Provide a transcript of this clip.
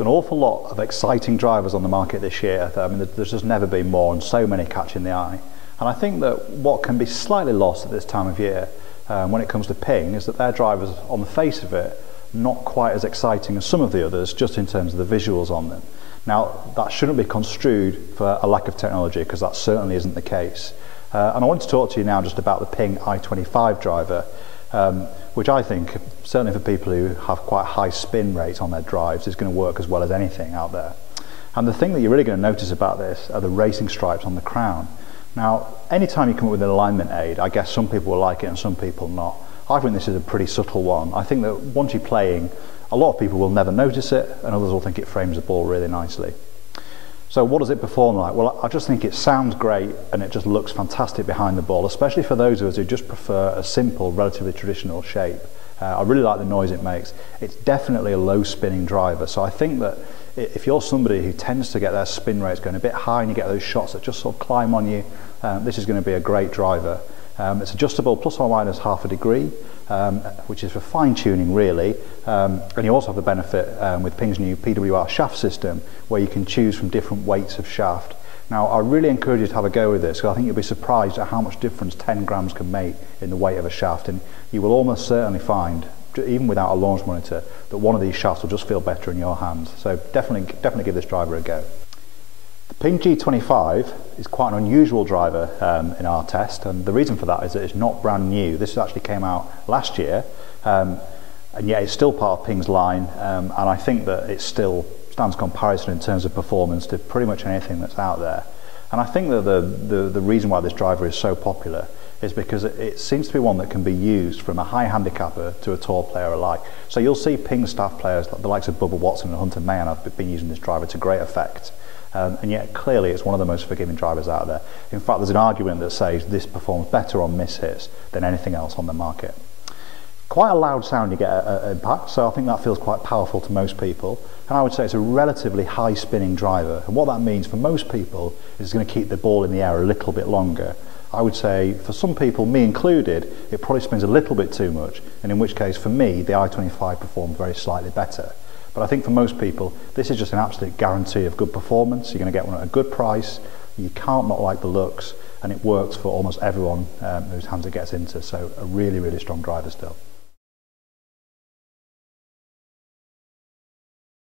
There's an awful lot of exciting drivers on the market this year. I mean, there's just never been more, and so many catching the eye. And I think that what can be slightly lost at this time of year when it comes to Ping is that their drivers, on the face of it, not quite as exciting as some of the others, just in terms of the visuals on them. Now, that shouldn't be construed for a lack of technology, because that certainly isn't the case. And I want to talk to you now just about the Ping i25 driver, which I think, certainly for people who have quite high spin rates on their drives, is going to work as well as anything out there. And the thing that you're really going to notice about this are the racing stripes on the crown. Now, anytime you come up with an alignment aid, I guess some people will like it and some people not. I think this is a pretty subtle one. I think that once you're playing, a lot of people will never notice it, and others will think it frames the ball really nicely. So what does it perform like? Well, I just think it sounds great and it just looks fantastic behind the ball, especially for those of us who just prefer a simple, relatively traditional shape. I really like the noise it makes. It's definitely a low spinning driver, so I think that if you're somebody who tends to get their spin rates going a bit high and you get those shots that just sort of climb on you, this is going to be a great driver. It's adjustable plus or minus half a degree, which is for fine tuning really, and you also have the benefit with Ping's new PWR shaft system, where you can choose from different weights of shaft. Now, I really encourage you to have a go with this, because I think you'll be surprised at how much difference 10 grams can make in the weight of a shaft, and you will almost certainly find, even without a launch monitor, that one of these shafts will just feel better in your hands. So definitely give this driver a go. The Ping G25 is quite an unusual driver in our test, and the reason for that is that it's not brand new. This actually came out last year, and yet it's still part of Ping's line, and I think that it still stands comparison in terms of performance to pretty much anything that's out there. And I think that the reason why this driver is so popular is because it seems to be one that can be used from a high handicapper to a tour player alike. So you'll see Ping staff players, like the likes of Bubba Watson and Hunter Mahan, have been using this driver to great effect. And yet clearly it's one of the most forgiving drivers out there. In fact, there's an argument that says this performs better on miss hits than anything else on the market. Quite a loud sound you get at impact, so I think that feels quite powerful to most people. And I would say it's a relatively high spinning driver, and what that means for most people is it's going to keep the ball in the air a little bit longer. I would say for some people, me included, it probably spins a little bit too much, and in which case for me the i25 performs very slightly better. But I think for most people, this is just an absolute guarantee of good performance. You're going to get one at a good price, you can't not like the looks, and it works for almost everyone whose hands it gets into, so a really, really strong driver still.